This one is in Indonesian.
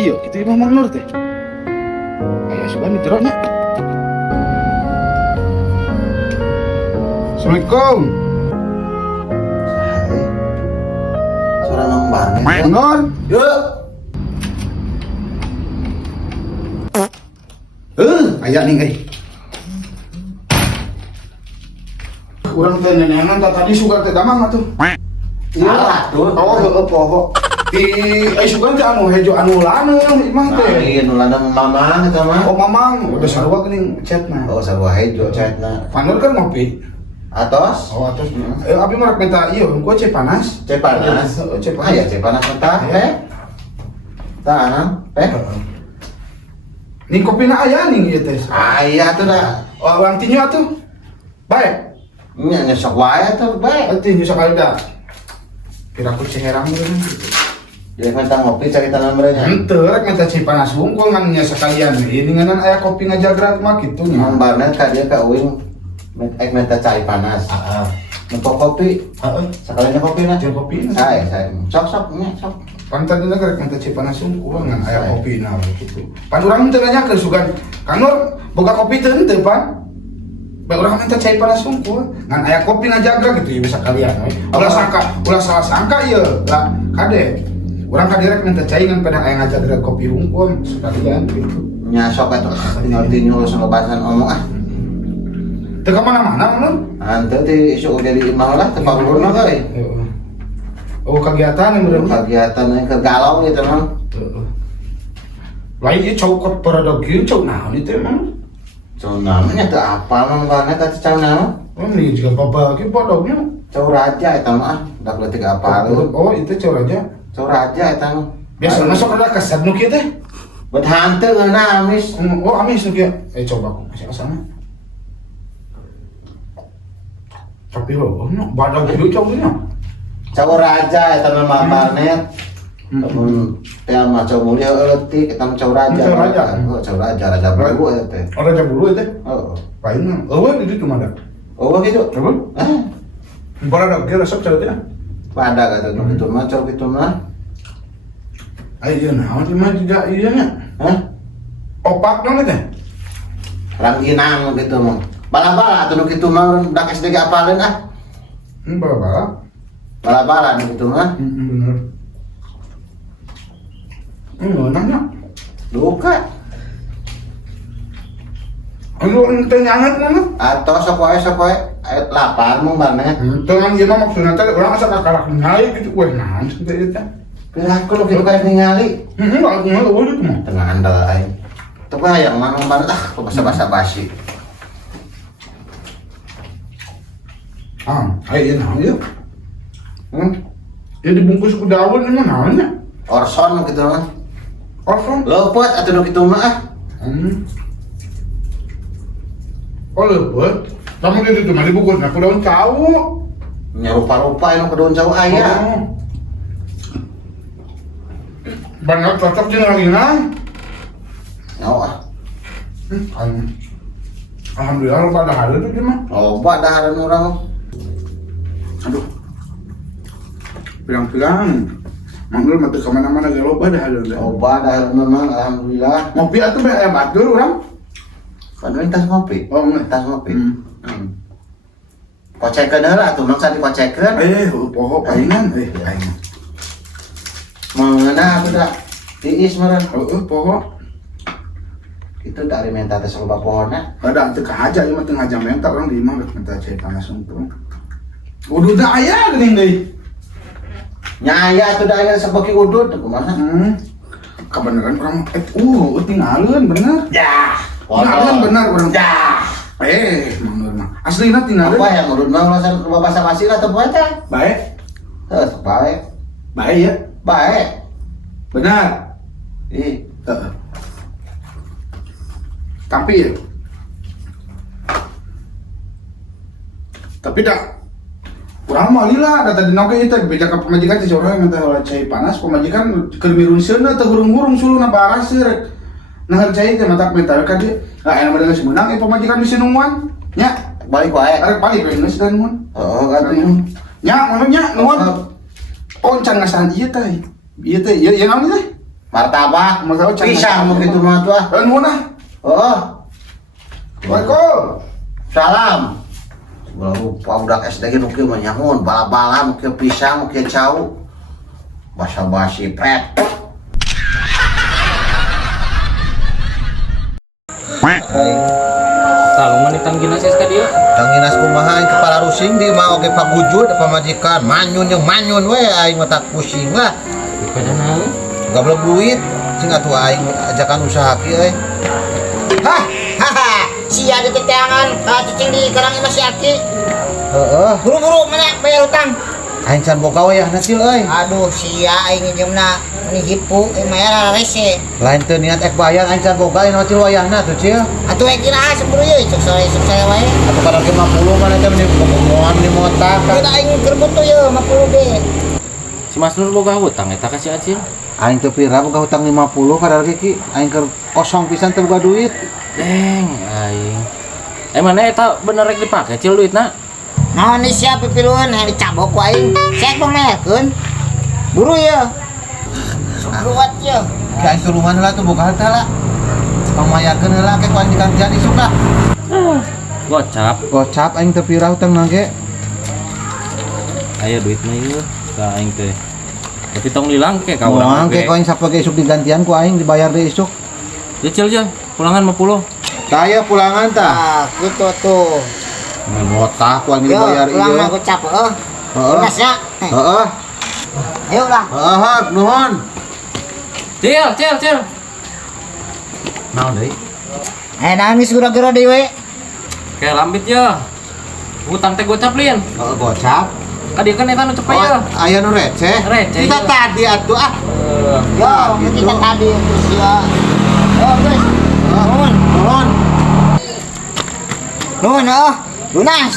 Iya, itu Imam Nur teh. Ayo sudah nih jeroknya. Assalamualaikum. Suara Mang Barnet. Nur. Yuk. Ayah nih guys. Kurang teh nenengan tadi suka teh damang atuh. Salah tuh. Oh, heueuh poho. Di suka teh anu hejo anu lanang imah teh. Iya nulana mamang eta mah. Oh mamang, udah sarua geuning chatna. Oh sarua hejo chatna. Panur kan ngopi. Atos. Oh atos. Abi mah minta ieu ku cek panas. Cek panas. Cek panas. Aya cek panas tah teh. Tah teh. Nih kopina aya nih ieu teh. Aya tuh dah. Oh, orang tinju atuh. Baik. Nya nyesok wae tuh bae. Tinju sekali dah. Kira ku ceherang gitu. Dia minta ngopi cari tangan mereka. Henteu rek minta cai panas hungkul ngan nya sekalian. Ini nganan aya kopi ngajagrat mah kitu nya. Mang Barnet ka dia ka uing minta cai panas. Heeh. Untuk kopi. Heeh. Sekalinya kopi nah. Jeung kopi. Saya. Sok nya sok. Pantan dina rek minta cai panas hungkul ngan aya kopi na kitu. Pan urang teu nanyakeun sugan. Kang Nur boga kopi teu henteu, Pan? Bae urang minta cai panas hungkul ngan aya kopi ngajagrat gitu ya bisa kalian we. Ulah salah sangka ieu. Lah kade. Urang kadirek minta cai ngan pada aya ngajagrat kopi hungkul sekalian gitu. Nya sok atuh ngerti nyuruh bahasan omong ah. Teu ka mana-mana mun. Ante di isu jadi imam lah tempat uruna euy. Heeh. Oh kegiatan yang bener. Kegiatan yang kegalau gitu mah. Heeh. Lain ieu cokot paradogieu cok naon itu emang. So namanya teu apa Mang Barnet ka cacana. Oh ini juga babagi podognya. Cau raja eta mah dak leutik apa lu. Oh itu cok aja. Cau raja eta mah. Biasa masuk ada kesad nu kieu teh. Bet hanteu geuna amis. Oh amis nu kieu. Coba aku masih asana. Tapi oh badag kieu cok nya. Cau raja eta mah Mang Barnet. Mun teh mah cau mulia leutik eta mah cau raja. Cau raja. Oh cau raja bulu eta teh. Ada jabulu teh. Oh. Lain mah. Eueuh di ditu mah da. Oh gitu. Coba. Badag kieu resep cara teh. Pada kata nu kitu mah cau kitu mah. Ayo naon ieu mah tidak ieu nya. Hah? Opak naon teh? Rangginang gitu mah. Bala-bala atuh nu kitu mah dak SD ge apaleun ah. Bala-bala. Bala-bala nu kitu mah. Bener. Nanya. Duka. Anu teh nyangat mana? Atau sok wae lapar Mang Barnet. Teman ieu mah maksudna teh urang asa kakalak nyai gitu we naon teh ieu teh. Piraku lu kitu kayak ningali. Enggak kenal eueuh itu mah. Tengah andal aing. Teu hayang Mang Barnet ah basa-basa basi. Ayo naon ieu? Ya dibungkus ku daun ini mah naonnya? Orson gitu mah. Orson. Leupet atuh nu kitu mah ah. Oh leupet. Kamu di situ mah dibungkusna ku daun cau. Nya rupa-rupa anu kedaun jauh aya. Banyak cocok jeung ranginang. Nyawa ah. Alhamdulillah lu pada hari itu mah. Loba dahareun urang. Aduh. Bilang-bilang manggil mah teu kamana-mana ge loba dah hadeun. Loba dahareun memang alhamdulillah. Ngopi atuh bae aya batur urang. Kan tas ngopi. Oh, tas ngopi. Kocekeun heula atuh mangsa dikocekeun. Poho palingan aing. Mengeuna atuh da. Tiis meureun. Poho. Itu dari menta teh loba pohonna. Ada teu kahaja ieu mah teu ngaja mental urang di imah rek minta cai panas untung. Ududna aya geuning deui. Nya aya atuh da aya sabeuki udud kumaha? Kebeneran urang tinggalin bener. Ya. Tinggalin bener urang. Ya. Bener mah. Aslina tinggalin. Apa yang urut mah ulasan bahasa basi atau baca? Baik. Baik. Baik ya. Baik. Benar. Tapi ya, Tapi dah kurang mah lila kata di noke itu beda ke pemajikan teh orang yang teh cai panas pemajikan keur mirun seuna teh hurung-hurung suluna baras seureuk. Nah cai teh mata minta ka dia. Ah aya mah sebenang pemajikan bisa nungguan. Nya Balik wae. arek balik we geus dan mun. Heeh kan. Nya manunya nuhun. Oh can ngasahan ieu teh. Ieu teh ieu naon teh? Martabak, Martabak can pisang ngasahan. begitu mah tuh ah. Nuhun ah. Heeh. Waalaikumsalam. Salam. Sebelum rupa udah SD ge nuki mah nyamun, bala-bala nuki pisang, nuki cau. Basa-basi pret. Tahu manitan ginases ka dia. Tanginas kumaha aing kepala rusing di mah oge pagujud pamajikan, manyun jeung manyun we aing mah tak pusing lah. Pada naon? Gablok duit, sing atuh aing ajakan usaha kieu euy. Hah, haha, si ada tetangan, cicing di karang masih aki. Heeh, Buru-buru mana bayar utang. aing can boga wayahna sih euy. Aduh, sia aing nginjemna ini hipu, mayar rese. Lain teu niat ek bayar aing can boga anu cil wayahna tuh cil. Atuh ek kira seburu ye, cek saya wae. Atuh kadang 50 mana teh momoan di motak. Kita aing keur butuh ye 50 ge. Si Mas Nur boga hutang eta ka si Acil. Aing teu pira boga hutang 50 kadar ki aing keur kosong pisan teu boga duit. Deng, aing. Mana eta bener rek dipake Cil duitna? Naon ni sia pipiluan yang dicabok ku aing. Cek dong mekeun. Buru ye. Ruwat ye. Ki aing tuluman heula tuh boga harta lah. Pamayakeun heula ke ku aing dikantian isuk lah. Gocap. Gocap aing teu pira hutangna ge. Aya duit mah ieu ka aing teh. Tapi tong lilang ke ka Urang urang ke ku aing sapage isuk digantian ku aing dibayar deui isuk. Ya Cil ya, pulangan 50. Taya pulangan tah. Ah, kitu tuh. Ngotah ku aing Yo, dibayar pulang ieu. mah gocap heuh. Heeh. Lunas ya. Heeh. Ayo lah. Heeh, nuhun. Cil. Naon deui? Nangis gura-gura deui we. Kayak lambit ya. Hutang teh gocap lin. Heeh, gocap. Kadi kan eta nu cepet Oh, ya. aya nu receh. Receh, Kita iya. tadi atuh ah. Yo, gitu. kita tadi terus ya. Yo, terus. Nuhun. Nuhun. Nuhun, lunas.